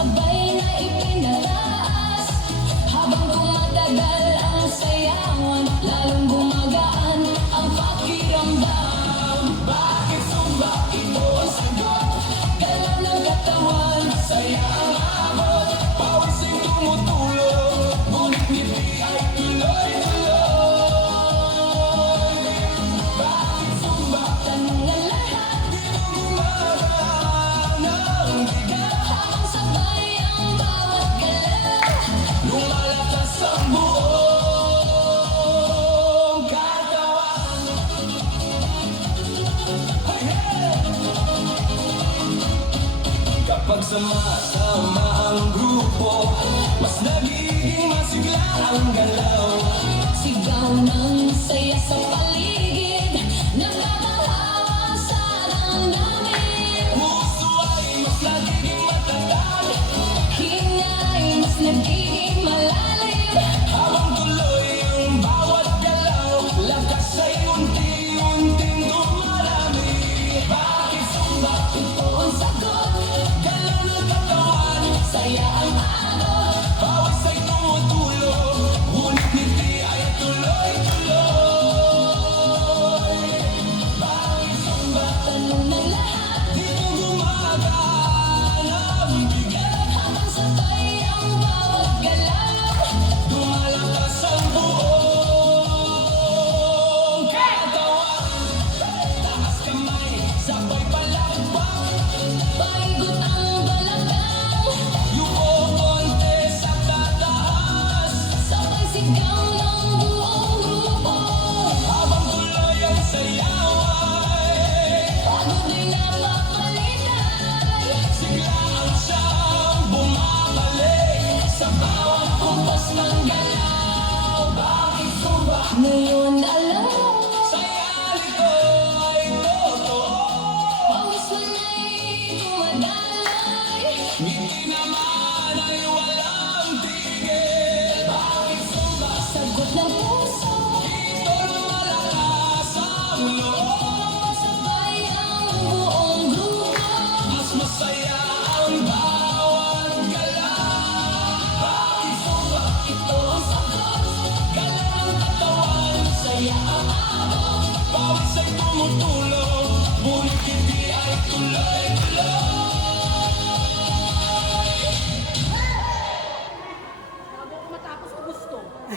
sabay na ipinataas. Habang tumatagal ang sayawan, lalong gumagaan ang pakiramdam. Bakit sumba ito ang sagot? Galaw ng katawan, saya ang abot. Pawisin tumutulong, ngunit ngiti ay tuloy-tuloy. Bakit sumba? Tanong ang lahat, dito gumagaan ang bigat. Habang sabay ang bawat galaw, lumalakas ang buong katawan. Hey, hey! Kapag sama-sama ang grupo, mas nagiging masigla ang galaw. Sigaw ng saya sa